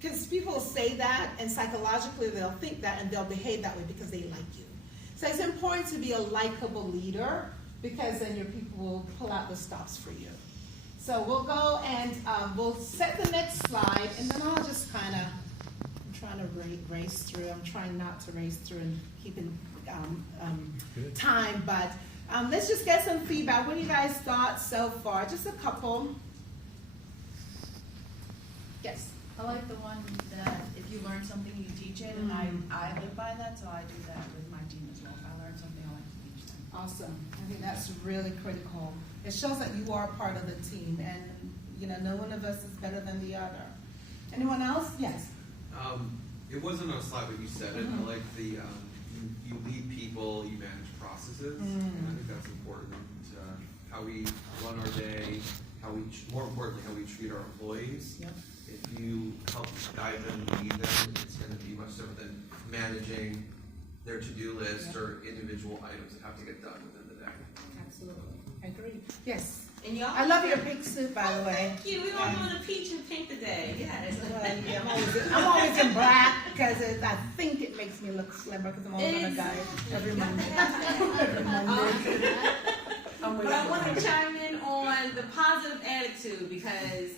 because people say that, and psychologically they'll think that and they'll behave that way because they like you. So it's important to be a likable leader, because then your people will pull out the stops for you. So we'll go and we'll set the next slide, and then I'll just kind of, I'm trying to race through. I'm trying not to race through and keeping time, but let's just get some feedback. What do you guys thought so far? Just a couple. Yes. I like the one that if you learn something, you teach it, and I live by that, so I do that with my team as well. If I learn something, I like to teach them. Awesome. I think that's really critical. It shows that you are part of the team, and you know, no one of us is better than the other. Anyone else? Yes. It wasn't on a slide, but you said it. I like the you lead people, you manage processes, and I think that's important. How we run our day, how we, more importantly, how we treat our employees. Yep. If you help guide them, lead them, it's going to be much different than managing their to-do list or individual items that have to get done within the day. Absolutely. I agree. Yes. And y'all, I love your pink suit, by the way. thank you. We all doing a peach and pink today. Yes. Yeah, I'm always in black because I think it makes me look slimmer because I'm always on a diet every Monday. Every Monday. But I want to chime in on the positive attitude, because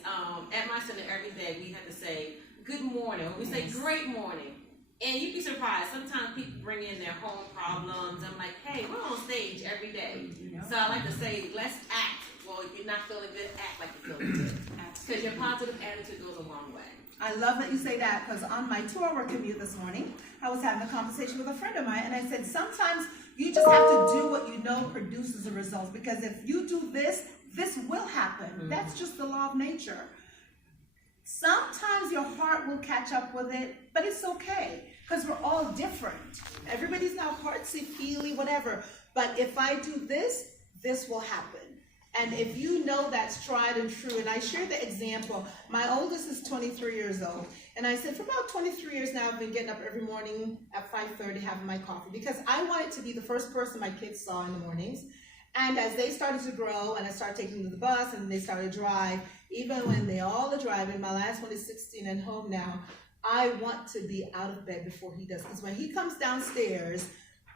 at my center every day we have to say good morning, or we say great morning. And you'd be surprised, sometimes people bring in their home problems. I'm like, hey, we're on stage every day. So I like to say, let's act. Well, if you're not feeling good, act like you're feeling good. Because your positive attitude goes a long way. I love that you say that, because on my 2-hour commute this morning, I was having a conversation with a friend of mine, and I said, sometimes you just have to do what you know produces the results, because if you do this, this will happen. That's just the law of nature. Sometimes your heart will catch up with it, but it's okay, because we're all different. Everybody's not heartsy, feely, whatever. But if I do this, this will happen. And if you know that's tried and true, and I share the example, my oldest is 23 years old, and I said for about 23 years now I've been getting up every morning at 5:30 having my coffee, because I wanted to be the first person my kids saw in the mornings. And as they started to grow and I started taking them to the bus and they started to drive, even when they all are driving, my last one is 16 and home now, I want to be out of bed before he does, because when he comes downstairs,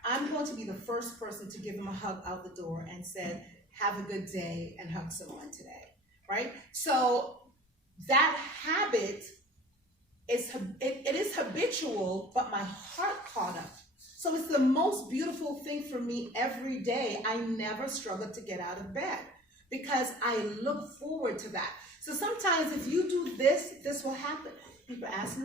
I'm going to be the first person to give him a hug out the door and say, have a good day, and hug someone today, right? So that habit is it is habitual, but my heart caught up. So it's the most beautiful thing for me every day. I never struggle to get out of bed because I look forward to that. So sometimes if you do this, this will happen. People ask me,